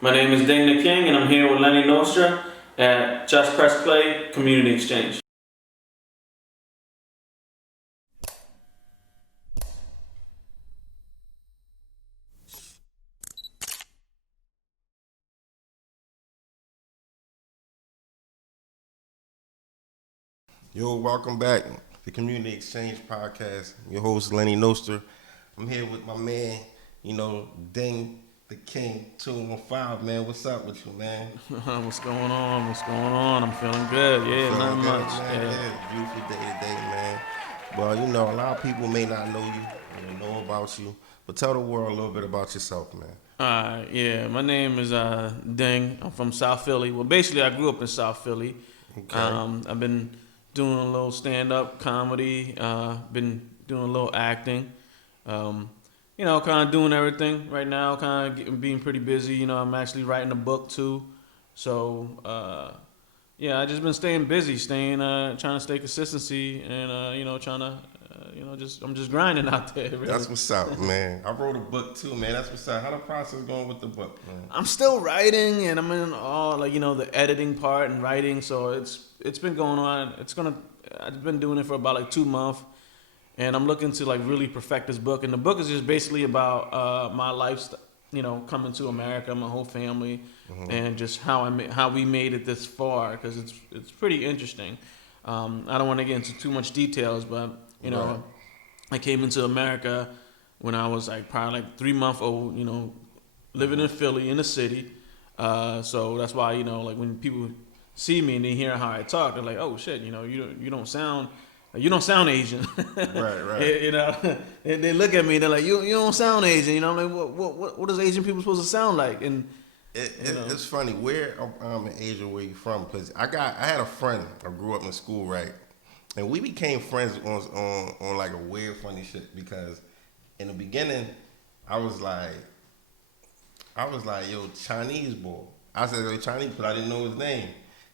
My name is DINGTHEKING, and I'm here with Lenny Nostra at Just Press Play Community Exchange. Yo, welcome back to the Community Exchange Podcast. Your host, Lenny Nostra. I'm here with my man, Ding the King 215, man. What's up with you, man? What's going on? What's going on? I'm feeling good. You Yeah, feeling not good, much. man? Yeah, beautiful day today, man. Well, a lot of people may not know you or know about you, but tell the world a little bit about yourself, man. Yeah. My name is Ding. I'm from South Philly. Well, basically, I grew up in South Philly. Okay. I've been doing a little stand-up comedy. Been doing a little acting. Kind of doing everything right now. Kind of being pretty busy. I'm actually writing a book too. So yeah, I just been staying busy, trying to stay consistency, and trying to, I'm just grinding out there. Really. That's what's up, man. I wrote a book too, man. That's what's up. How the process going with the book, man? I'm still writing, and I'm in all the editing part and writing. So it's been going on. I've been doing it for about 2 months, and I'm looking to really perfect this book. And the book is just basically about my lifestyle. Coming to America, my whole family, and just how we made it this far, because it's pretty interesting. I don't want to get into too much details, but Right. I came into America when I was probably 3 months old. Living in Philly in the city, so that's why when people see me and they hear how I talk, they're like, oh shit, you don't sound. You don't sound Asian. Right. They look at me. They're like, you don't sound Asian. I'm like, what is Asian people supposed to sound like? And It's funny. Where in Asia, where you from? Because I had a friend. I grew up in school, right? And we became friends on like a weird, funny shit. Because in the beginning, I was like, yo, Chinese boy. I said, yo, Chinese, but I didn't know his name.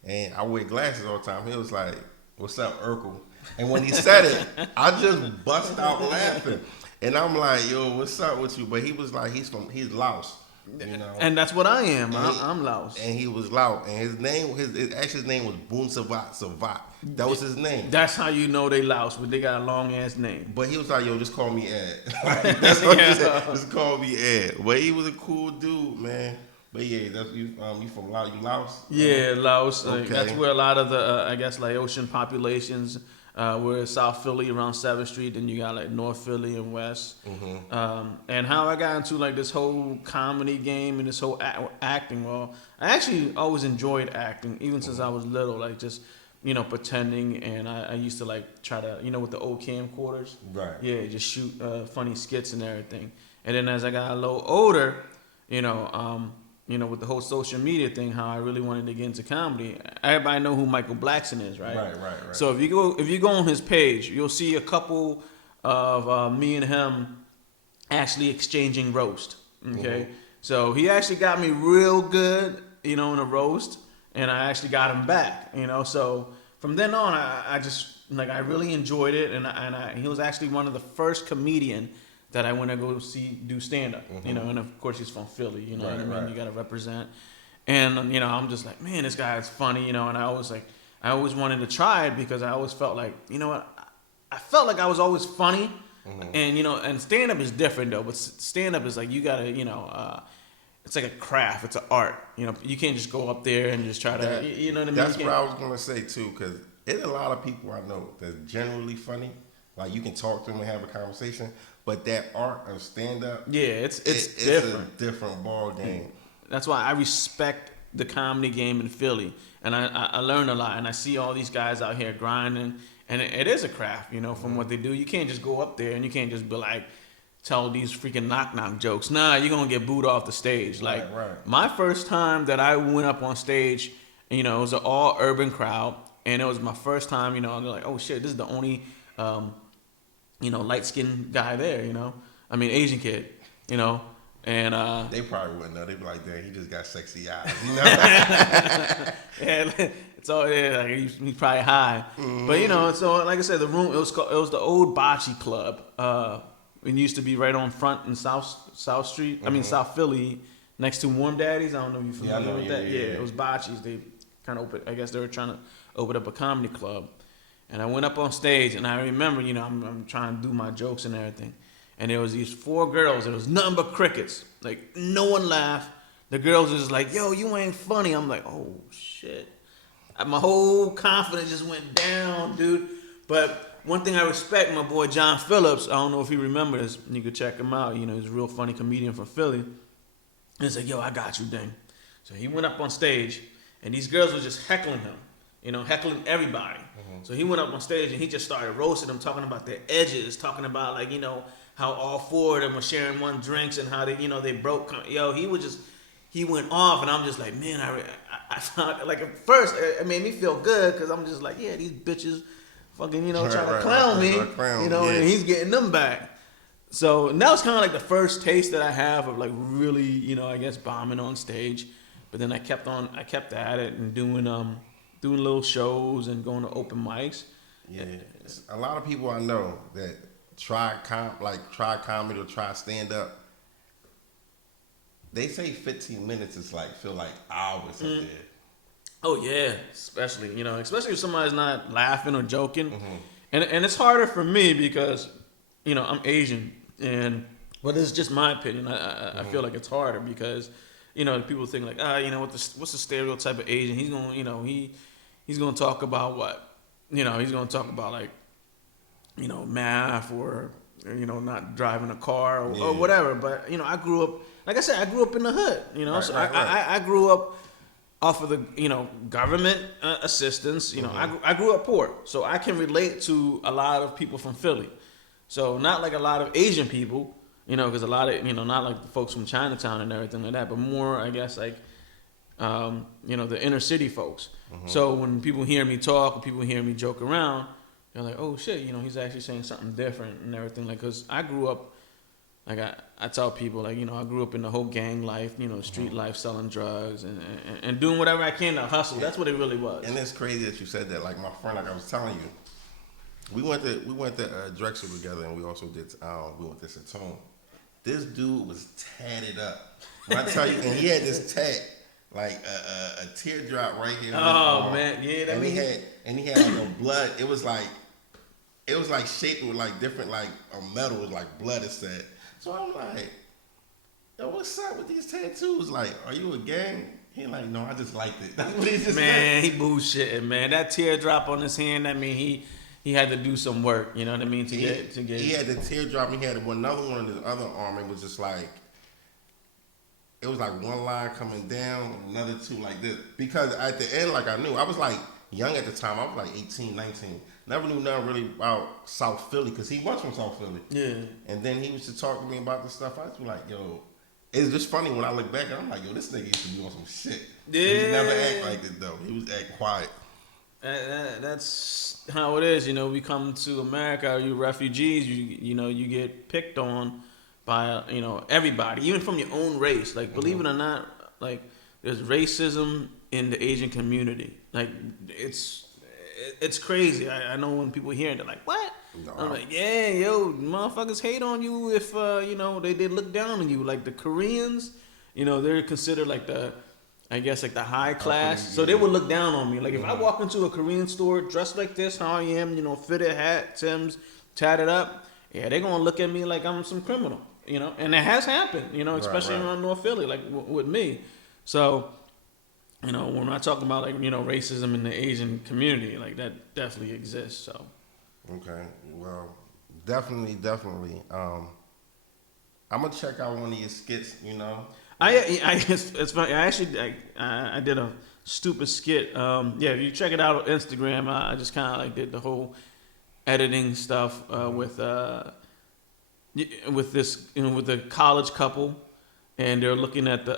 And I wear glasses all the time. He was like, what's up, Urkel? And when he said it, I just bust out laughing. And I'm like, yo, what's up with you? But he was like, he's Laos. and that's what I am. And I'm Laos. And he was Laos. And his name, his name was Boon Savat Savat. That was his name. That's how you know they Laos, but they got a long ass name. But he was like, yo, just call me Ed. That's what he said. Just call me Ed. But he was a cool dude, man. But yeah, that's you from Laos. You Laos? Yeah, Laos. Okay. That's where a lot of the Laotian populations. We're South Philly around 7th Street. Then you got North Philly and West. And how I got into this whole comedy game and this whole acting. Well, I actually always enjoyed acting, even since I was little. Just pretending, and I used to try to with the old camcorders. Right. Yeah, just shoot funny skits and everything. And then as I got a little older, with the whole social media thing, how I really wanted to get into comedy. Everybody know who Michael Blackson is, right? Right. So if you go on his page, you'll see a couple of me and him actually exchanging roast. Okay, so he actually got me real good, in a roast, and I actually got him back. So from then on, I just I really enjoyed it, and he was actually one of the first comedian that I went to go see do stand up, and of course he's from Philly, what I mean? Right. You got to represent, and I'm just like, man, this guy is funny, and I always wanted to try it, because I always felt like, I felt like I was always funny, and and stand up is different though, but stand up is you gotta, it's like a craft, it's an art, you can't just go up there and just try to, you know what I mean? That's what I was gonna say too, because there's a lot of people I know that's generally funny. Like you can talk to them and have a conversation, but that art of stand up, yeah, it's different. It's a different ball game. That's why I respect the comedy game in Philly, and I learn a lot, and I see all these guys out here grinding, and it is a craft, from what they do. You can't just go up there and you can't just be like, tell these freaking knock jokes. Nah, you're gonna get booed off the stage. Right. My first time that I went up on stage, it was an all urban crowd, and it was my first time. I'm like, oh shit, this is the only light skinned guy there. I mean Asian kid. And They probably wouldn't know. They'd be like, "Dang, he just got sexy eyes." yeah, it's all he's probably high. But so like I said, the room it was the old bocce club. It used to be right on Front and South Street. I mean South Philly, next to Warm Daddies. I don't know if you're Yeah, I familiar know, with yeah, that. yeah, Yeah, yeah. it was Bocce's. They kind of opened. I guess they were trying to open up a comedy club, and I went up on stage, and I remember, I'm trying to do my jokes and everything, and there was these 4 girls. There was nothing but crickets. Like no one laughed. The girls was just like, "Yo, you ain't funny." I'm like, "Oh shit." My whole confidence just went down, dude. But one thing I respect, my boy John Phillips, I don't know if he remembers, you could check him out. He's a real funny comedian from Philly. And he's like, "Yo, I got you, Ding." So he went up on stage, and these girls were just heckling him, heckling everybody. So he went up on stage, and he just started roasting them, talking about their edges, talking about, like, how all 4 of them were sharing one drinks and how they broke. Yo, he went off, and I'm just like, man, I found, like, at first it made me feel good because I'm just like, yeah, these bitches fucking, trying to clown me, and he's getting them back. So and that was kind of like the first taste that I have of, like, really, I guess bombing on stage. But then I kept at it and doing little shows and going to open mics. Yeah, a lot of people I know that try comedy or try stand up. They say 15 minutes is feel like hours up there. Oh yeah, especially if somebody's not laughing or joking, and it's harder for me because I'm Asian, but it's just my opinion. I feel like it's harder because people think like what's the stereotype of Asian? He's gonna he's gonna talk about what he's gonna talk about, like math or not driving a car or whatever. But I grew up, like I said, I grew up in the hood. So right. I grew up off of the government assistance. I grew up poor, so I can relate to a lot of people from Philly. So not like a lot of Asian people, because a lot of not like the folks from Chinatown and everything like that, but more, I guess, like the inner city folks. So when people hear me talk or people hear me joke around, they're like, oh shit, he's actually saying something different and everything. Like, cause I grew up, like I tell people, like, I grew up in the whole gang life, street life, selling drugs and doing whatever I can to hustle. That's what it really was. And it's crazy that you said that. Like my friend, like I was telling you, we went to Drexel together, and we also did we went to Satone. This dude was tatted up. When I tell you, and he had this tat, like a teardrop right here. Oh man, yeah, that means he had like a blood. It was like shaped with like different like a metal with like blood. It said. So I'm like, yo, what's up with these tattoos? Like, are you a gang? He like, no, I just liked it. That's what he just said. He bullshitting, man. That teardrop on his hand, I mean, he had to do some work, you know what I mean, to get. He had the teardrop. He had another one on his other arm. It was just like, it was like one line coming down, another 2 like this. Because at the end, like I knew, I was like young at the time. I was like 18, 19. Never knew nothing really about South Philly because he was from South Philly. Yeah. And then he used to talk to me about the stuff. I was like, yo, it's just funny when I look back and I'm like, yo, this nigga used to be on some shit. Yeah. He never act like it though. He was act quiet. That's how it is. We come to America, you refugees, you get picked on by everybody, even from your own race. Like, believe it or not, like, there's racism in the Asian community. Like, it's crazy. I know when people hear it, they're like, what? No. I'm like, yeah, yo, motherfuckers hate on you if they look down on you. Like the Koreans, they're considered like the high class. So they would look down on me. Like if I walk into a Korean store dressed like this, how I am, fitted hat, Tim's, tatted up, yeah, they're gonna look at me like I'm some criminal. And it has happened, especially around North Philly, like with me. So, when I talk about like, racism in the Asian community, like that definitely exists. So. Okay. Well, definitely. I'm gonna check out one of your skits, It's funny. I did a stupid skit. If you check it out on Instagram, I just kind of like did the whole editing stuff with this, with the college couple, and they're looking at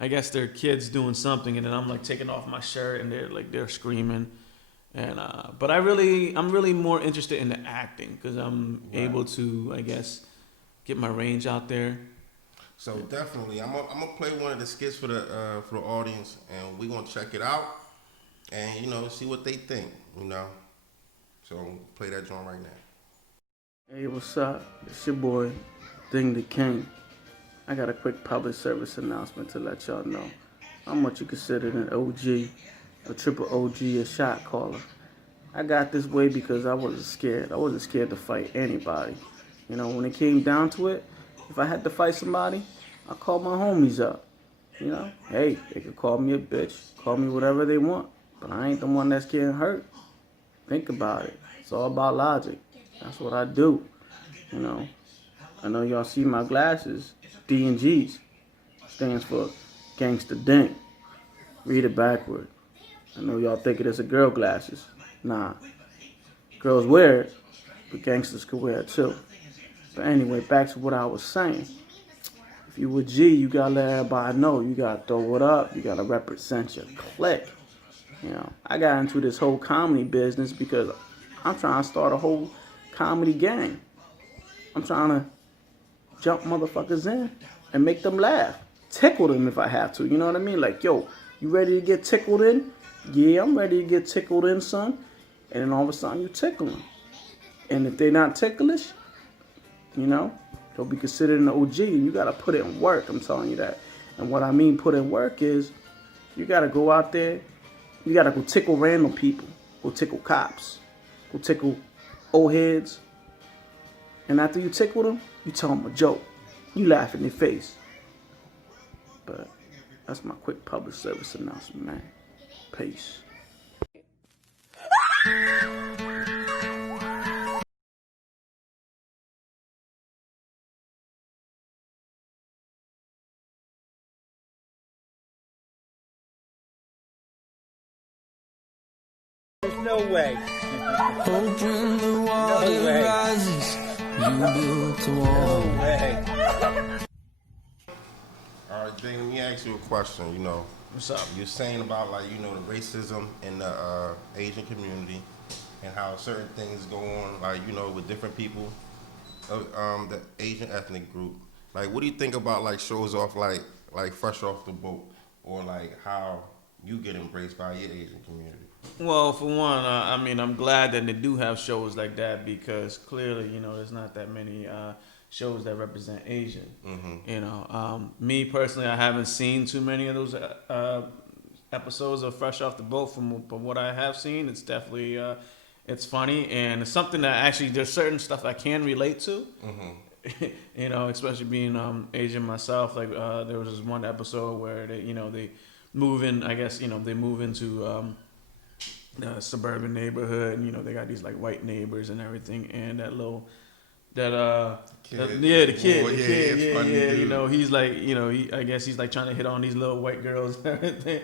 I guess their kids doing something, and then I'm like taking off my shirt, and they're screaming, and but I'm really more interested in the acting because I'm able to, I guess, get my range out there. So definitely, I'm gonna play one of the skits for the audience, and we're gonna check it out, and see what they think, So play that joint right now. Hey, what's up? It's your boy, Ding the King. I got a quick public service announcement to let y'all know how much you consider an OG, a triple OG, a shot caller. I got this way because I wasn't scared. I wasn't scared to fight anybody. You know, when it came down to it, if I had to fight somebody, I called my homies up. You know, hey, they could call me a bitch, call me whatever they want, but I ain't the one that's getting hurt. Think about it. It's all about logic. That's what I do. You know, I know y'all see my glasses. D&G's stands for Gangsta Dink. Read it backward. I know y'all think it is a girl glasses. Nah. Girls wear it, but gangsters could wear it too. But anyway, back to what I was saying. If you a G, you gotta let everybody know. You gotta throw it up. You gotta represent your clique. You know, I got into this whole comedy business because I'm trying to start a whole comedy gang. I'm trying to jump motherfuckers in and make them laugh. Tickle them if I have to. You know what I mean? Like, yo, you ready to get tickled in? Yeah, I'm ready to get tickled in, son. And then all of a sudden you tickle them. And if they're not ticklish, you know, they'll be considered an OG. And you got to put in work, I'm telling you that. And what I mean put in work is you got to go out there. You got to go tickle random people. Go tickle cops. Go tickle old heads. And after you tickle them, you tell them a joke. You laugh in their face. But that's my quick public service announcement, man. Peace. There's no way. Hope when the water No way. rises, you built a wall. No way. All right, Dane, let me ask you a question. You know, What's up? you're saying about like the racism in the Asian community and how certain things go on, like with different people of the Asian ethnic group. Like, what do you think about like shows off like Fresh Off the Boat, or like how you get embraced by your Asian community? Well, for one, I mean, I'm glad that they do have shows like that because clearly, there's not that many shows that represent Asian. Mm-hmm. Me personally, I haven't seen too many of those episodes of Fresh Off the Boat. From what I have seen, it's definitely it's funny and it's something that actually there's certain stuff I can relate to. Mm-hmm. Especially being Asian myself. Like there was this one episode where they move in. I guess they move into the suburban neighborhood, and they got these like white neighbors and everything, and the kid, he's like, I guess he's like trying to hit on these little white girls and everything,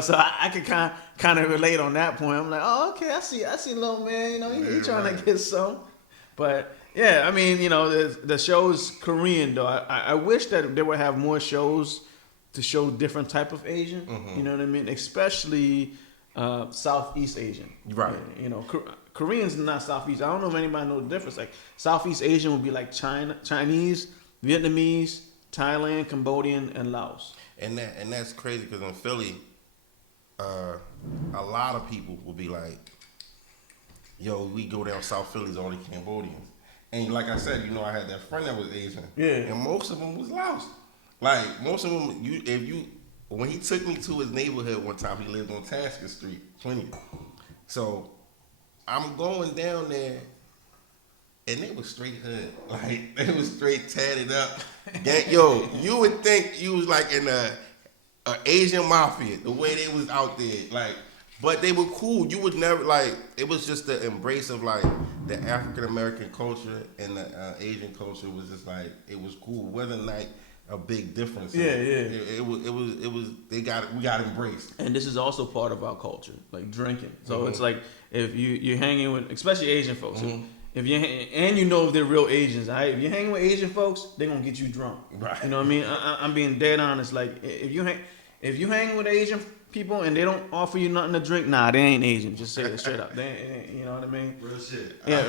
so I could kind of relate on that point. I'm like, oh, okay, I see little man, he trying to get some, but yeah, I mean, the show's Korean though. I wish that they would have more shows to show different type of Asian, Mm-hmm. you know what I mean, especially Southeast Asian. Right. Koreans not Southeast. I don't know if anybody knows the difference. Like Southeast Asian would be like Chinese, Vietnamese, Thailand, Cambodian, and Laos. And that's crazy because in Philly, a lot of people will be like, "Yo, we go down South Philly's only Cambodians." And like I said, I had that friend that was Asian. Yeah. And most of them was Laos. Like most of them, when he took me to his neighborhood one time, he lived on Tasker Street, 20th. So I'm going down there, and they was straight hood. Like, they was straight tatted up. Yo, you would think you was like in a Asian mafia, the way they was out there. Like, but they were cool. You would never, like, it was just the embrace of, like, the African-American culture and the Asian culture was just, like, it was cool. It wasn't, like, a big difference. Yeah. It was. We got embraced. And this is also part of our culture, like drinking. So it's like if you're hanging with, especially Asian folks, if if they're real Asians, if you're hanging with Asian folks, they're gonna get you drunk. Right. You know what I mean? I'm being dead honest. Like if you hang with Asian people and they don't offer you nothing to drink, nah, they ain't Asian. Just say it straight up. You know what I mean? Real shit. Yeah,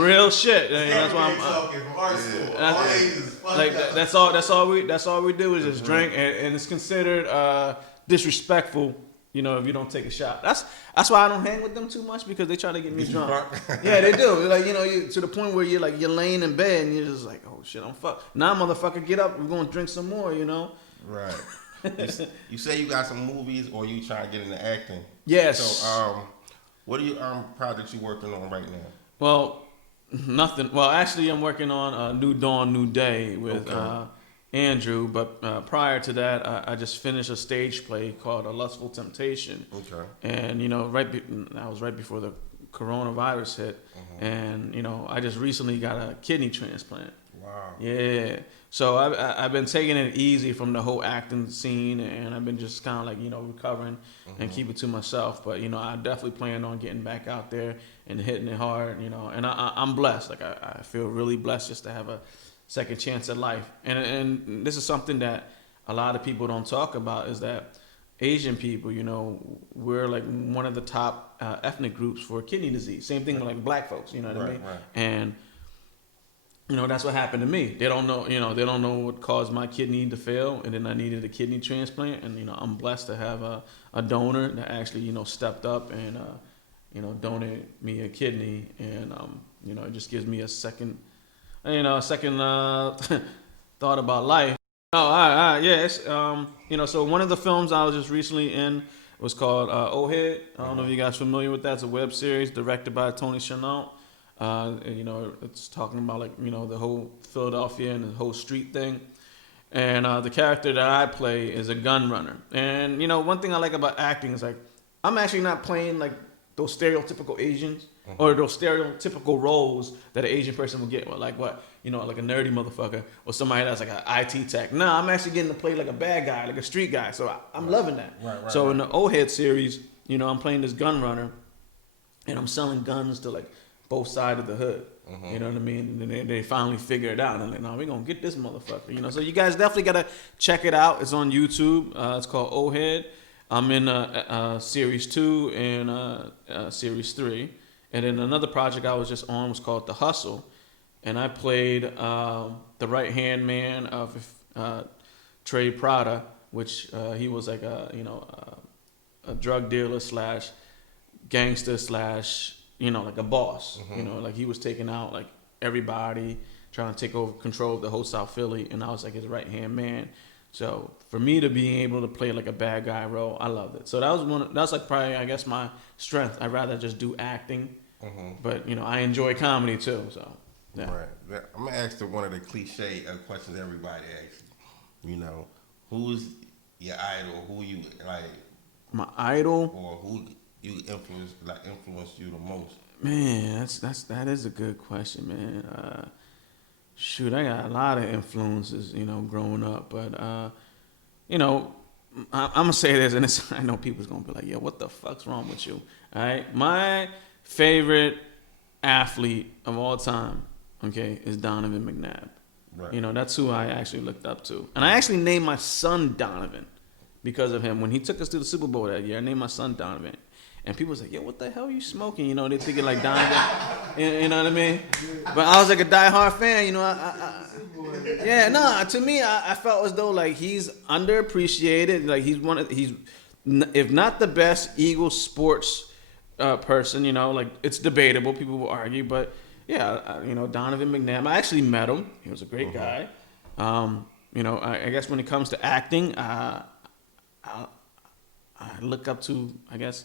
real shit. That's why I'm talking from our school. All Asians, fuck like that. that's all we do is just drink, and it's considered disrespectful you know, if you don't take a shot. That's why I don't hang with them too much, because they try to get me Get you drunk. drunk? Yeah, they do. Like, you know, to the point where you're laying in bed and you're just like, oh shit, I'm fucked. Now, motherfucker, get up. We're gonna drink some more. You know. Right. You say you got some movies, or you trying to get into acting? Yes. So, what are your projects you working on right now? Well, nothing. Well, actually, I'm working on New Dawn, New Day with Andrew. But prior to that, I just finished a stage play called A Lustful Temptation. Okay. And, you know, that was right before the coronavirus hit. And, you know, I just recently got a kidney transplant. Wow. Yeah. So I've been taking it easy from the whole acting scene, and I've been just kind of like, you know, recovering and keep it to myself. But, you know, I definitely plan on getting back out there and hitting it hard, you know. And I'm blessed. Like, I feel really blessed just to have a second chance at life. And this is something that a lot of people don't talk about, is that Asian people, you know, we're like one of the top ethnic groups for kidney disease. Same thing with like black folks, you know what I mean? Right. And you know, that's what happened to me. They don't know, you know, they don't know what caused my kidney to fail, and then I needed a kidney transplant. And, you know, I'm blessed to have a donor that actually, you know, stepped up and, you know, donated me a kidney. And, you know, it just gives me a second thought about life. Oh, yes. You know, so one of the films I was just recently in was called Old Head. I don't know if you guys are familiar with that. It's a web series directed by Tony Chenault. You know, it's talking about, like, you know, the whole Philadelphia and the whole street thing. And the character that I play is a gun runner. And, you know, one thing I like about acting is, like, I'm actually not playing, like, those stereotypical Asians or those stereotypical roles that an Asian person would get. Like what? You know, like a nerdy motherfucker or somebody that's like an IT tech. No, I'm actually getting to play like a bad guy, like a street guy. So I'm loving that. In the Old Head series, you know, I'm playing this gun runner, and I'm selling guns to, like, both sides of the hood. You know what I mean? And then they finally figure it out. And they're like, no, we're going to get this motherfucker. You know, so you guys definitely got to check it out. It's on YouTube. It's called Old Head. I'm in Series 2 and Series 3. And then another project I was just on was called The Hustle. And I played the right-hand man of Trey Prada, which he was like a drug dealer slash gangster slash, you know, like a boss. You know, like he was taking out like everybody, trying to take over control of the whole South Philly, and I was like his right-hand man. So for me to be able to play like a bad guy role, I loved it. So that's like probably, I guess, my strength. I'd rather just do acting, but, you know, I enjoy comedy too. So yeah. Right. I'm gonna ask one of the cliche questions everybody asks. You know, who's your idol? Who you like? My idol, or who you influenced you the most? Man, that is a good question, man. Shoot, I got a lot of influences, you know, growing up, but you know, I'm gonna say this, and I know people's gonna be like, "Yo, what the fuck's wrong with you?" All right, my favorite athlete of all time, okay, is Donovan McNabb. Right. You know, that's who I actually looked up to, and I actually named my son Donovan because of him. When he took us to the Super Bowl that year, I named my son Donovan. And people was like, yo, what the hell are you smoking? You know, they're thinking like Donovan. You know what I mean? But I was like a diehard fan, you know. To me, I felt as though like he's underappreciated. Like he's if not the best Eagles sports person, you know, like it's debatable. People will argue, but yeah, you know, Donovan McNabb. I actually met him. He was a great guy. You know, I guess when it comes to acting, I look up to, I guess,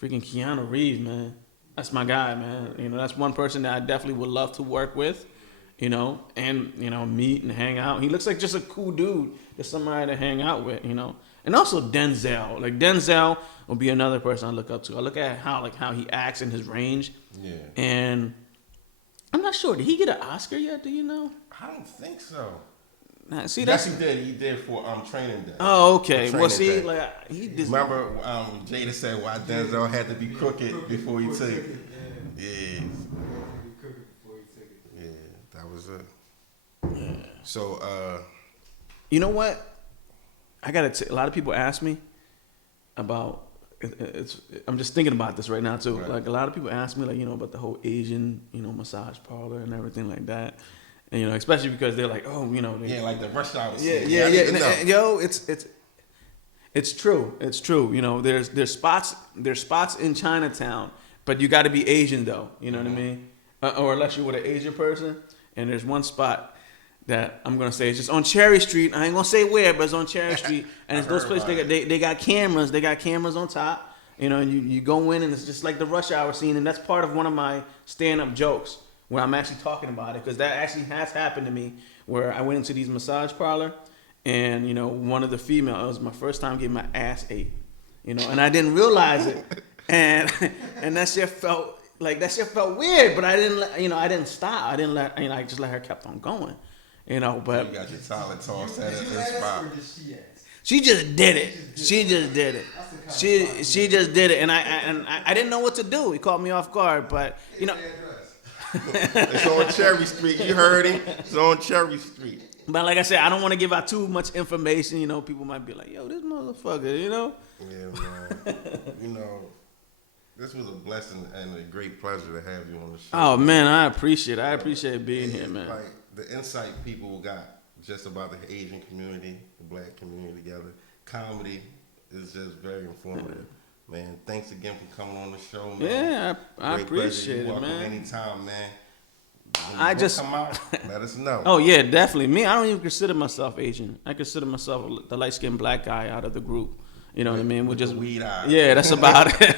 freaking Keanu Reeves, man. That's my guy, man. You know, that's one person that I definitely would love to work with, you know, and, you know, meet and hang out. He looks like just a cool dude, just somebody to hang out with, you know. And also Denzel. Like, Denzel will be another person I look up to. I look at how he acts in his range. Yeah. And I'm not sure. Did he get an Oscar yet? Do you know? I don't think so. See, yes, he did. He did for Training Day. Oh, okay. Well, see, Day. like he just remember Jada said why Denzel had to be crooked before he took it. Yeah. Yeah, that was it. Yeah. So, you know what? I gotta. A lot of people ask me about. I'm just thinking about this right now too. Right. Like a lot of people ask me, like, you know, about the whole Asian, you know, massage parlor and everything like that. And, you know, especially because they're like, oh, you know, like the rush hour. Yeah. Yo, it's It's true. It's true. You know, there's spots in Chinatown, but you got to be Asian though. You know what I mean? Or unless you're with an Asian person. And there's one spot that I'm gonna say it's just on Cherry Street. I ain't gonna say where, but it's on Cherry Street. And it's those places they got cameras. They got cameras on top. You know, and you go in and it's just like the rush hour scene. And that's part of one of my stand-up jokes where I'm actually talking about it, because that actually has happened to me, where I went into these massage parlor. And, you know, one of the females, it was my first time getting my ass ate, you know, and I didn't realize it. And that shit felt weird, but I didn't stop. I just let her kept on going, you know, but. You got your Tylenol set at this spot. She just did it. She just did it. She just did it. And I didn't know what to do. He caught me off guard, but, you know. It's on Cherry Street. You heard him. It's on Cherry Street. But like I said, I don't want to give out too much information. You know, people might be like, yo, this motherfucker, you know? Yeah, man. You know, this was a blessing and a great pleasure to have you on the show. Oh, man, I appreciate being here, man. Like, the insight people got just about the Asian community, the black community together. Comedy is just very informative. Man, thanks again for coming on the show, man. Yeah, I Great appreciate pleasure. it, man. Anytime, man. When I you just come out, let us know. Oh yeah, definitely. Me, I don't even consider myself Asian. I consider myself the light-skinned black guy out of the group. You know what I mean? We're just the weed eyes. Yeah, that's about it.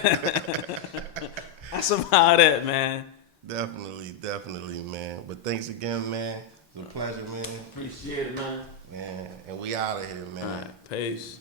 That's about it, man. Definitely, man. But thanks again, man. It's a pleasure, man. Appreciate it, man. Man, and we out of here, man. All right, peace.